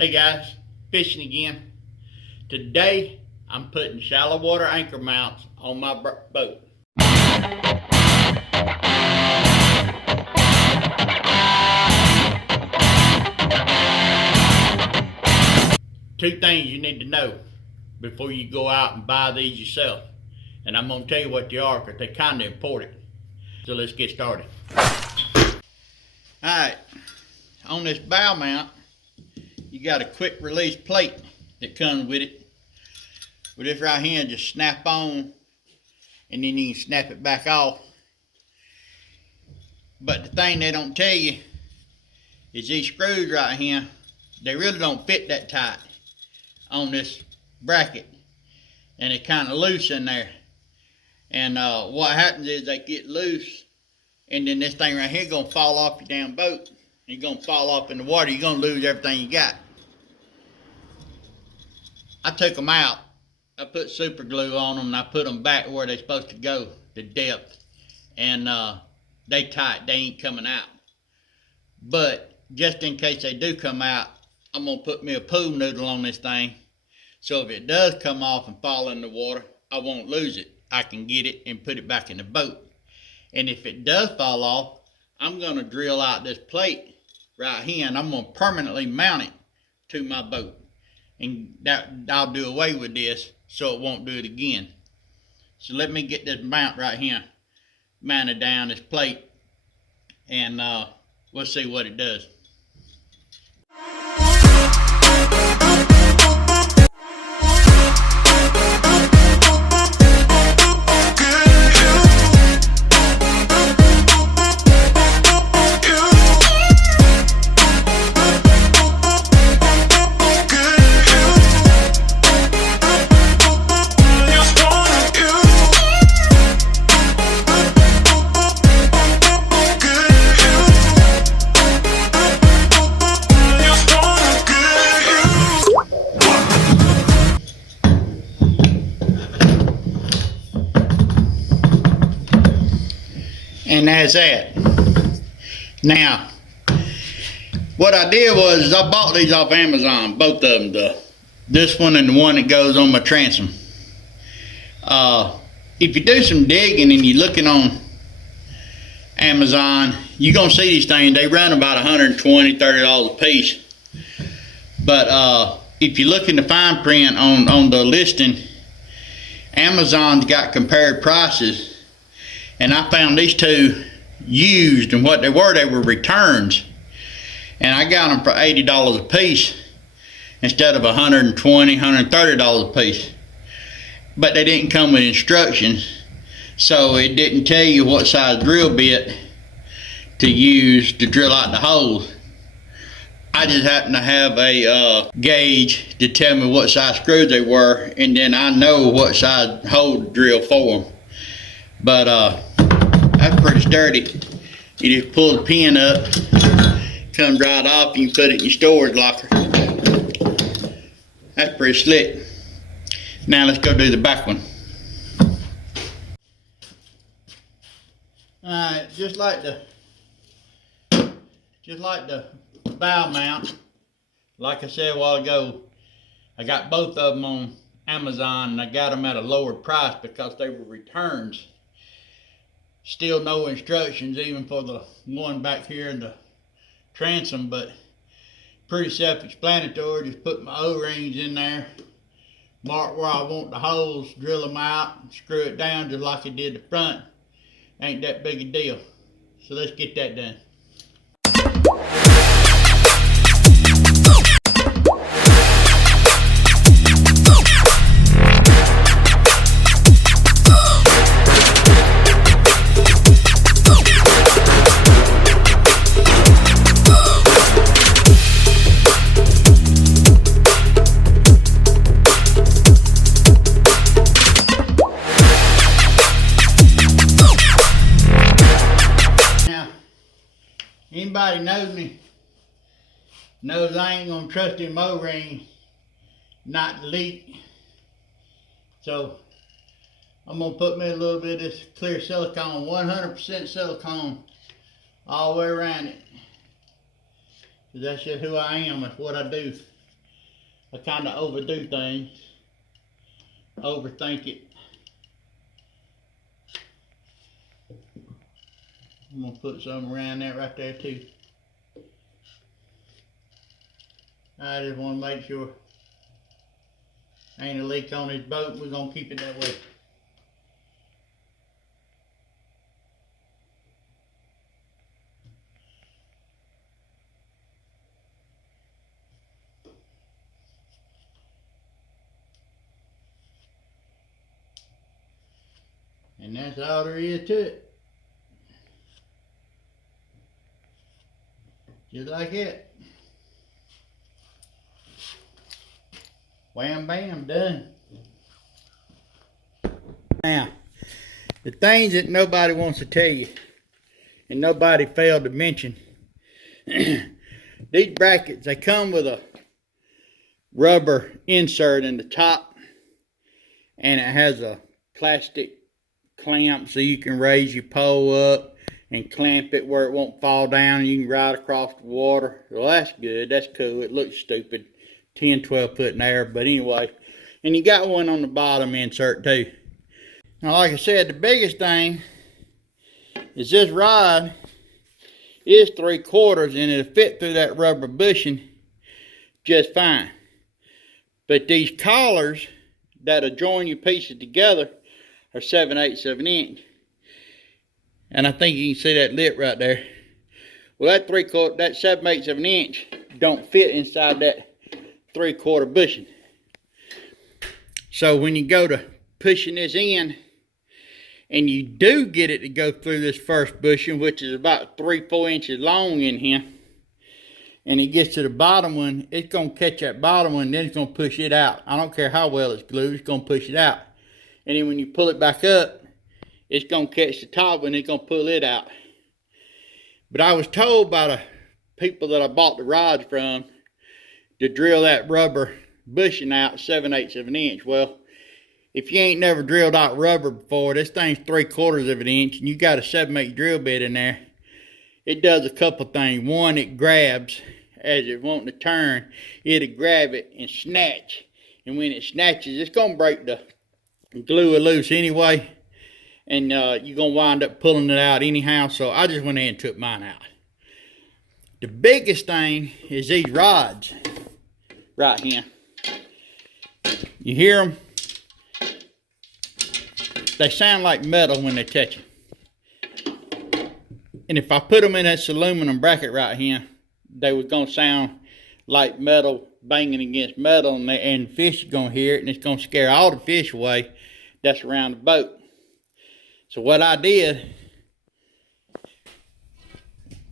Hey guys, fishing again. Today I'm putting shallow water anchor mounts on my boat. Two things you need to know before you go out and buy these yourself. And I'm going to tell you what they are because they're kind of important. So let's get started. Alright, on this bow mount, you got a quick release plate that comes with it. With this right here, just snap on and then you can snap it back off. But the thing they don't tell you is these screws right here, they really don't fit that tight on this bracket, and they're kind of loose in there. And what happens is they get loose, and then this thing right here gonna fall off your damn boat. You're gonna fall off in the water. You're gonna lose everything you got. I took them out. I put super glue on them and I put them back where they're supposed to go, the depth. And they tight. They ain't coming out. But just in case they do come out, I'm gonna put me a pool noodle on this thing. So if it does come off and fall in the water, I won't lose it. I can get it and put it back in the boat. And if it does fall off, I'm gonna drill out this plate right here and I'm gonna permanently mount it to my boat. And I'll do away with this so it won't do it again. So let me get this mount right here mounted down this plate, and we'll see what it does. And that's that. Now, what I did was I bought these off Amazon, both of them, this one and the one that goes on my transom. If you do some digging and you're looking on Amazon, you're gonna see these things. They run about $120, $30 a piece. But if you look in the fine print on the listing, Amazon's got compared prices. And I found these two used, and what they were returns. And I got them for $80 a piece instead of $120, $130 a piece. But they didn't come with instructions, so it didn't tell you what size drill bit to use to drill out the holes. I just happened to have a gauge to tell me what size screws they were, and then I know what size hole to drill for them. But that's pretty sturdy. You just pull the pin up, comes right off, and you put it in your storage locker. That's pretty slick. Now let's go do the back one. Alright, just like the bow mount, like I said a while ago, I got both of them on Amazon, and I got them at a lower price because they were returns. Still no instructions even for the one back here in the transom, but pretty self-explanatory. Just put my O-rings in there, mark where I want the holes, drill them out, and screw it down just like I did the front. Ain't that big a deal. So let's get that done. Anybody knows me knows I ain't gonna trust them O-rings not to leak. So I'm gonna put me a little bit of this clear silicone, 100% silicone all the way around it. That's just who I am. That's what I do. I kind of overdo things, overthink it. I'm gonna put some around that right there too. I just want to make sure ain't a leak on this boat. We're gonna keep it that way. And that's all there is to it. Just like it. Wham bam, done. Now, the things that nobody wants to tell you, and nobody failed to mention, these brackets, they come with a rubber insert in the top, and it has a plastic clamp so you can raise your pole up and clamp it where it won't fall down and you can ride across the water. Well, that's good. That's cool. It looks stupid. 10, 12 foot in the air. But anyway, and you got one on the bottom insert too. Now, like I said, the biggest thing is this rod is 3/4 and it'll fit through that rubber bushing just fine. But these collars that'll join your pieces together are 7/8 of an inch. And I think you can see that lip right there. Well, that 7/8 of an inch don't fit inside that 3/4 bushing. So when you go to pushing this in, and you do get it to go through this first bushing, which is about 3-4 inches long in here, and it gets to the bottom one, it's going to catch that bottom one, and then it's going to push it out. I don't care how well it's glued, it's going to push it out. And then when you pull it back up, it's going to catch the top and it's going to pull it out. But I was told by the people that I bought the rods from to drill that rubber bushing out 7/8 of an inch. Well, if you ain't never drilled out rubber before, this thing's 3/4 of an inch and you got a 7/8 drill bit in there. It does a couple things. One, it grabs as it's wanting to turn. It'll grab it and snatch. And when it snatches, it's going to break the glue loose anyway. And you're going to wind up pulling it out anyhow. So I just went ahead and took mine out. The biggest thing is these rods right here. You hear them? They sound like metal when they touch it. And if I put them in this aluminum bracket right here, they were going to sound like metal banging against metal. And the fish is going to hear it. And it's going to scare all the fish away that's around the boat. So what I did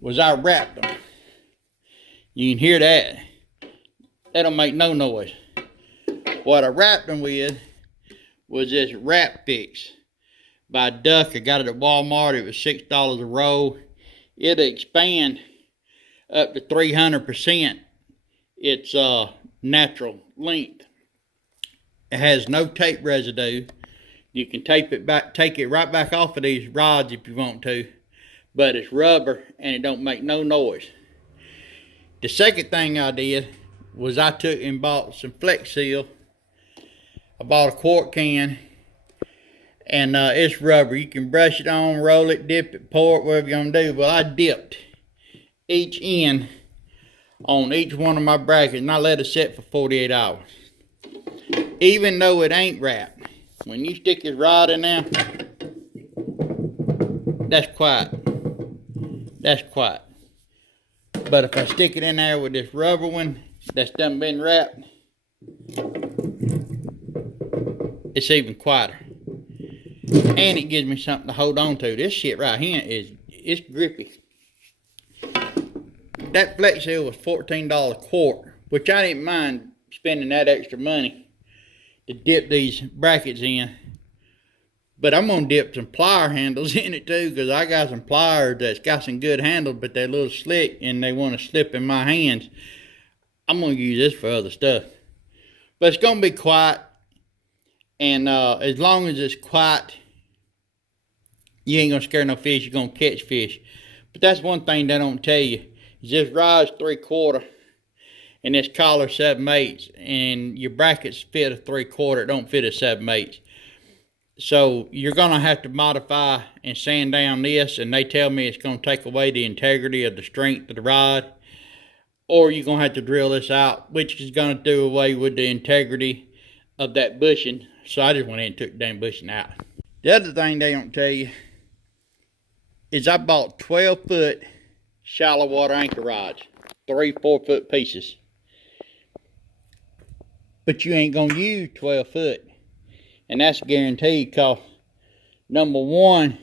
was I wrapped them. You can hear that. That don't make no noise. What I wrapped them with was this wrap fix by Duck. I got it at Walmart. It was $6 a roll. It'll expand up to 300% its natural length. It has no tape residue. You can tape it back, take it right back off of these rods if you want to, but it's rubber and it don't make no noise. The second thing I did was I took and bought some Flex Seal. I bought a quart can, and it's rubber. You can brush it on, roll it, dip it, pour it, whatever you're gonna do. Well, I dipped each end on each one of my brackets, and I let it sit for 48 hours. Even though it ain't wrapped. When you stick this rod in there, that's quiet. That's quiet. But if I stick it in there with this rubber one that's done been wrapped, it's even quieter. And it gives me something to hold on to. This shit right here it's grippy. That Flex Seal was $14 a quart, which I didn't mind spending that extra money to dip these brackets in. But I'm going to dip some plier handles in it too, because I got some pliers that's got some good handles, but they're a little slick and they want to slip in my hands. I'm going to use this for other stuff. But it's going to be quiet. And as long as it's quiet, you ain't going to scare no fish. You're going to catch fish. But that's one thing they don't tell you. Is this rod's 3/4. and this collar 7/8, and your brackets fit a 3/4, don't fit a 7/8. So you're gonna have to modify and sand down this, and they tell me it's gonna take away the integrity of the strength of the rod, or you're gonna have to drill this out, which is gonna do away with the integrity of that bushing. So I just went in and took the damn bushing out. The other thing they don't tell you is I bought 12-foot shallow water anchor rods, 3 4-foot pieces. But you ain't gonna use 12 foot. And that's guaranteed, because number one,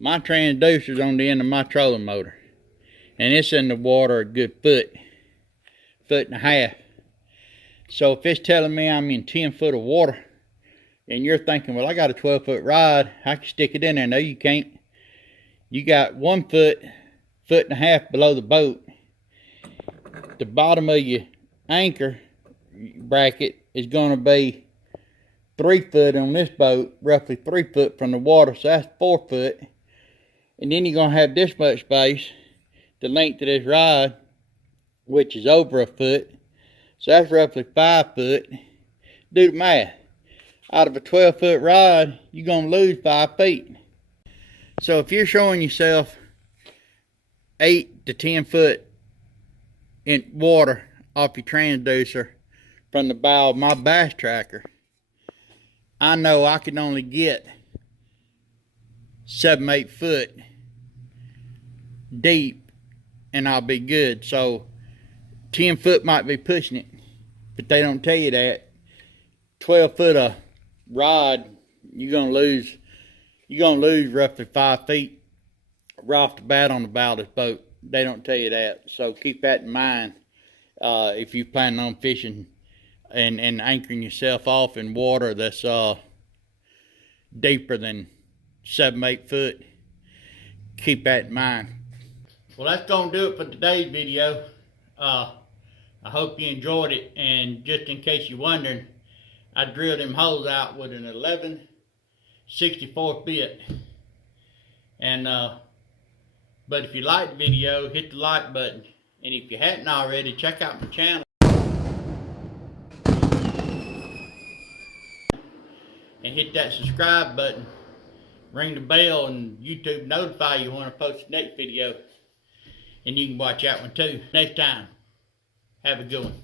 my transducer's on the end of my trolling motor. And it's in the water a good foot and a half. So if it's telling me I'm in 10 foot of water, and you're thinking, well, I got a 12-foot rod, I can stick it in there. No, you can't. You got 1 foot and a half below the boat. The bottom of your anchor bracket is going to be 3 foot on this boat, roughly 3 foot from the water, so that's 4 foot. And then you're going to have this much space, the length of this rod, which is over a foot, so that's roughly 5 foot. Do the math. Out of a 12-foot rod, you're going to lose 5 feet. So if you're showing yourself 8 to 10 foot in water off your transducer from the bow of my bass tracker, I know I can only get 7 8 foot deep and I'll be good. So 10 foot might be pushing it, but they don't tell you that. 12 foot of rod, you're gonna lose roughly 5 feet right off the bat on the bow of this boat. They don't tell you that, so keep that in mind if you plan on fishing and anchoring yourself off in water that's deeper than 7 8 foot. Keep that in mind. Well, that's gonna do it for today's video. I hope you enjoyed it, and just in case you're wondering, I drilled them holes out with an 11/64 bit. And but if you liked the video, hit the like button, and if you hadn't already, check out my channel and hit that subscribe button, ring the bell, and YouTube notify you when I post the next video, and you can watch that one too. Next time, have a good one.